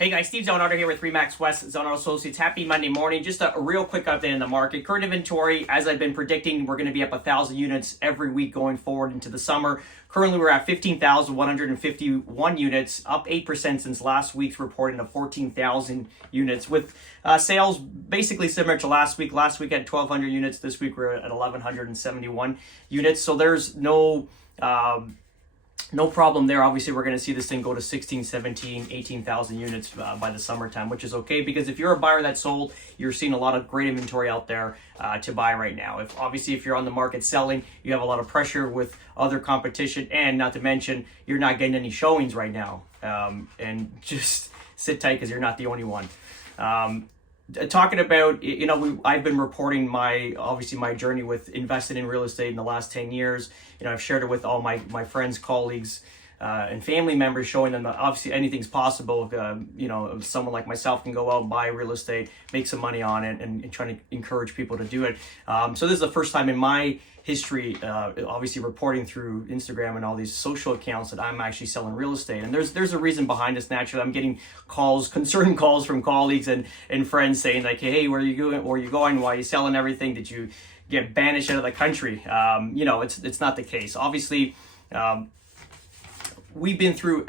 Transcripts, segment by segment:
Hey guys, Steve Zonato here with Remax West Zonato Associates. Happy Monday morning. Just a real quick update in the market. Current inventory, as I've been predicting, we're going to be up 1,000 units every week going forward into the summer. Currently, we're at 15,151 units, up 8% since last week's reporting of 14,000 units, with sales basically similar to last week. Last week at 1,200 units. This week we're at 1,171 units. So there's no problem there. Obviously, we're going to see this thing go to 16, 17, 18,000 units by the summertime, which is okay because if you're a buyer that's sold, you're seeing a lot of great inventory out there to buy right now. If you're on the market selling, you have a lot of pressure with other competition, and not to mention, you're not getting any showings right now. And just sit tight because you're not the only one. Talking about, I've been reporting my journey with investing in real estate in the last 10 years. I've shared it with all my friends, colleagues, and family members, showing them that obviously anything's possible. Someone like myself can go out and buy real estate, make some money on it, and trying to encourage people to do it. So this is the first time in my history, obviously reporting through Instagram and all these social accounts, that I'm actually selling real estate. And there's a reason behind this. Naturally, I'm getting concerned calls from colleagues and friends saying like, hey, where are you going? Where are you going? Why are you selling everything? Did you get banished out of the country? It's not the case. Obviously, we've been through,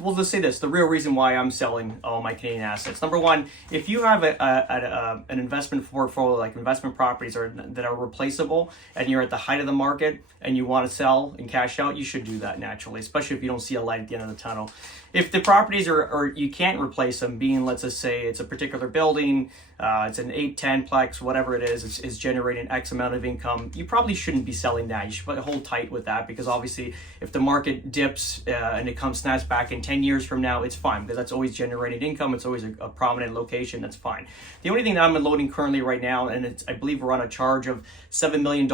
well, let's say this, the real reason why I'm selling all my Canadian assets. Number one, if you have an investment portfolio, like investment properties that are replaceable, and you're at the height of the market and you want to sell and cash out, you should do that naturally, especially if you don't see a light at the end of the tunnel. If the properties are you can't replace them, being, let's just say it's a particular building, it's an 8-10 plex, whatever it is generating X amount of income, you probably shouldn't be selling that. You should hold tight with that, because obviously if the market dips and it comes snaps back in 10 years from now, it's fine, because that's always generating income. It's always a prominent location. That's fine. The only thing that I'm unloading currently right now, and I believe we're on a charge of $7 million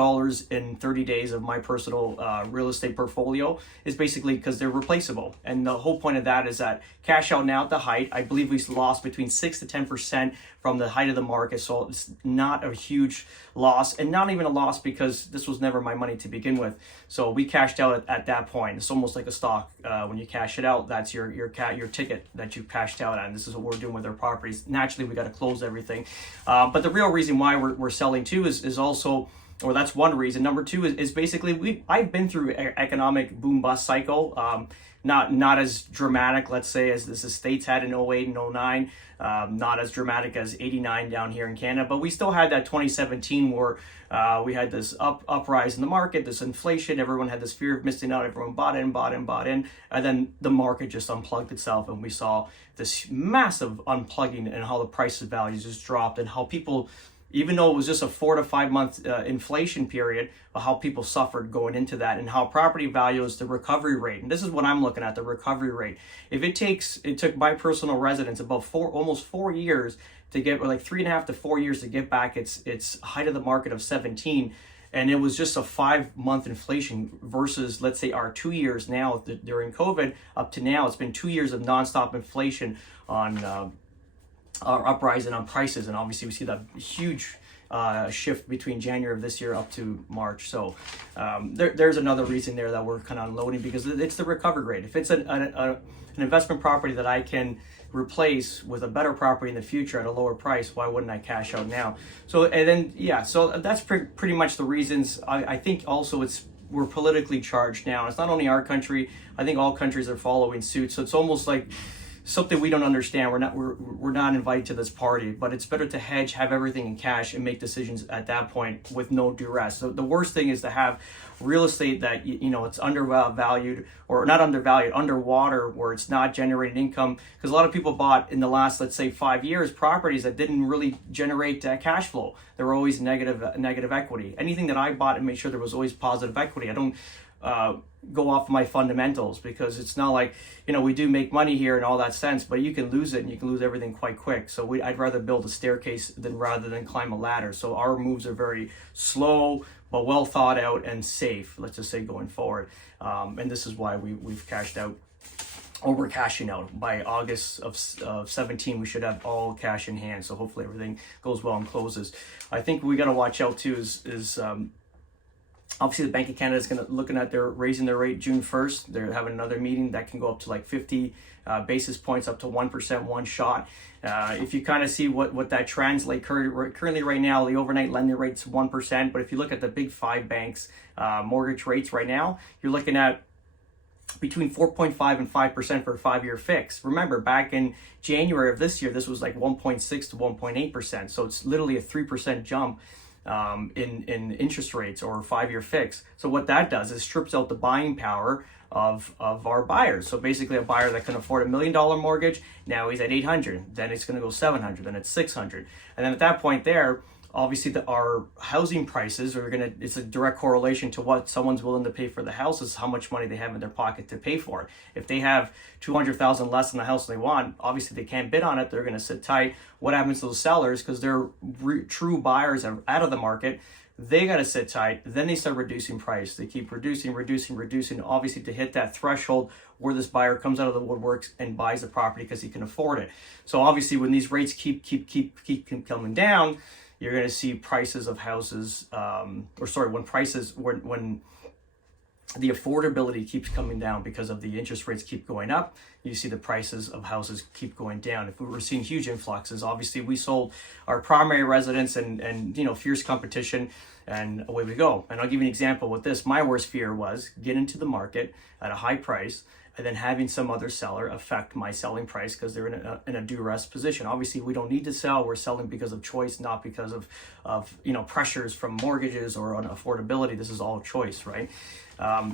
in 30 days of my personal real estate portfolio, is basically because they're replaceable. And the whole point of that is that cash out now at the height, I believe we lost between 6 to 10% from the height of the market. So it's not a huge loss, and not even a loss because this was never my money to begin with. So we cashed out at that point. It's almost like a stock. When you cash it out, that's your ticket that you cashed out on. This is what we're doing with our properties. Naturally, we got to close everything. But the real reason why we're selling too is also, or that's one reason. Number two is basically I've been through economic boom bust cycle. Not as dramatic, let's say, as the States had in 08 and 09. Not as dramatic as 89 down here in Canada, but we still had that 2017 where we had this uprise in the market, this inflation, everyone had this fear of missing out, everyone bought in, and then the market just unplugged itself, and we saw this massive unplugging, and how the price of values just dropped, and how people, even though it was just a 4 to 5 month inflation period, how people suffered going into that, and how property values, the recovery rate. And this is what I'm looking at, the recovery rate. It took my personal residence about almost 4 years to get, or like 3.5 to 4 years to get back its height of the market of 17. And it was just a 5 month inflation versus, let's say, our 2 years now during COVID up to now. It's been 2 years of nonstop inflation on uprising on prices, and obviously we see that huge shift between January of this year up to March. So there's another reason there that we're kind of unloading, because it's the recovery rate. If it's an investment property that I can replace with a better property in the future at a lower price, why wouldn't I cash out now? So that's pretty much the reasons. I think also we're politically charged now. It's not only our country. I think all countries are following suit. So it's almost like something we don't understand. We're not invited to this party, but it's better to hedge, have everything in cash, and make decisions at that point with no duress. So the worst thing is to have real estate that it's undervalued, or not undervalued, underwater, where it's not generating income, because a lot of people bought in the last, let's say, 5 years, properties that didn't really generate cash flow. There were always negative equity. Anything that I bought, and made sure there was always positive equity. I don't go off my fundamentals, because it's not like, we do make money here in all that sense, but you can lose it, and you can lose everything quite quick. So I'd rather build a staircase rather than climb a ladder. So our moves are very slow, but well thought out and safe, let's just say, going forward. And this is why we've cashed out, or we're cashing out. By August of 17, we should have all cash in hand. So hopefully everything goes well and closes. I think we got to watch out too is Obviously, the Bank of Canada is going to looking at they're raising their rate June 1st. They're having another meeting that can go up to like 50 basis points, up to 1%, one shot. If you kind of see what that translates currently right now, the overnight lending rate's 1%. But if you look at the big five banks mortgage rates right now, you're looking at between 4.5 and 5% for a 5-year fix. Remember, back in January of this year, this was like 1.6 to 1.8%. So it's literally a 3% jump in interest rates or 5-year fix. So what that does is strips out the buying power of our buyers. So basically, a buyer that can afford $1 million mortgage, now he's at 800. Then it's going to go 700. Then it's 600. And then at that point there, obviously our housing prices are it's a direct correlation to what someone's willing to pay for the house is how much money they have in their pocket to pay for it. If they have $200,000 less in the house they want, obviously they can't bid on it. They're going to sit tight. What happens to those sellers? Because they're true buyers are out of the market. They got to sit tight. Then they start reducing price. They keep reducing, obviously to hit that threshold where this buyer comes out of the woodworks and buys the property because he can afford it. So obviously when these rates keep coming down, you're going to see prices of houses, when the affordability keeps coming down because of the interest rates keep going up, you see the prices of houses keep going down. If we were seeing huge influxes, obviously we sold our primary residence and fierce competition, and away we go. And I'll give you an example with this. My worst fear was get into the market at a high price and then having some other seller affect my selling price because they're in a duress position. Obviously, we don't need to sell. We're selling because of choice, not because of pressures from mortgages or on affordability. This is all choice, right?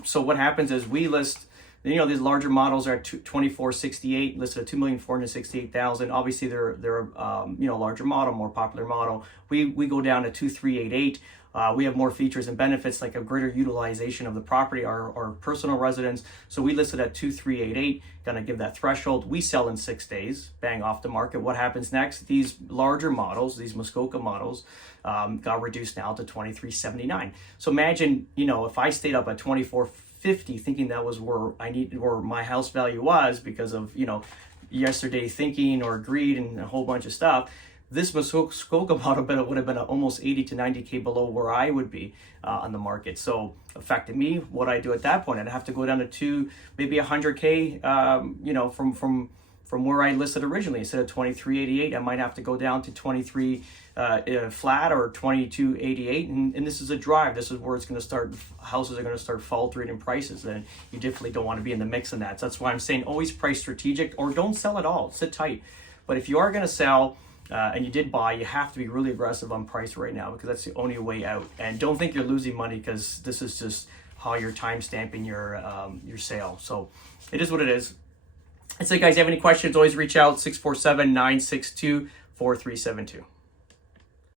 So what happens is we list, these larger models are at 2468, listed at 2,468,000. Obviously, they're a larger model, more popular model. We go down to 2388. We have more features and benefits like a greater utilization of the property, our personal residence. So we listed at 2388, gonna give that threshold. We sell in 6 days, bang off the market. What happens next? These larger models, these Muskoka models, got reduced now to 2379. So imagine, if I stayed up at 2450, thinking that was where my house value was because of, yesterday thinking or greed and a whole bunch of stuff. This Muskoka model would have been almost 80 to 90K below where I would be on the market. So affected me. What I do at that point, I'd have to go down to maybe 100K, from where I listed originally. Instead of 2388, I might have to go down to 23 flat or 2288. And this is a drive. This is where it's going to start. Houses are going to start faltering in prices. And you definitely don't want to be in the mix in that. So that's why I'm saying always price strategic or don't sell at all. Sit tight. But if you are going to sell, and you did buy, you have to be really aggressive on price right now because that's the only way out. And don't think you're losing money because this is just how you're time stamping your sale. So it is what it is. And so guys, if you have any questions, always reach out 647-962-4372.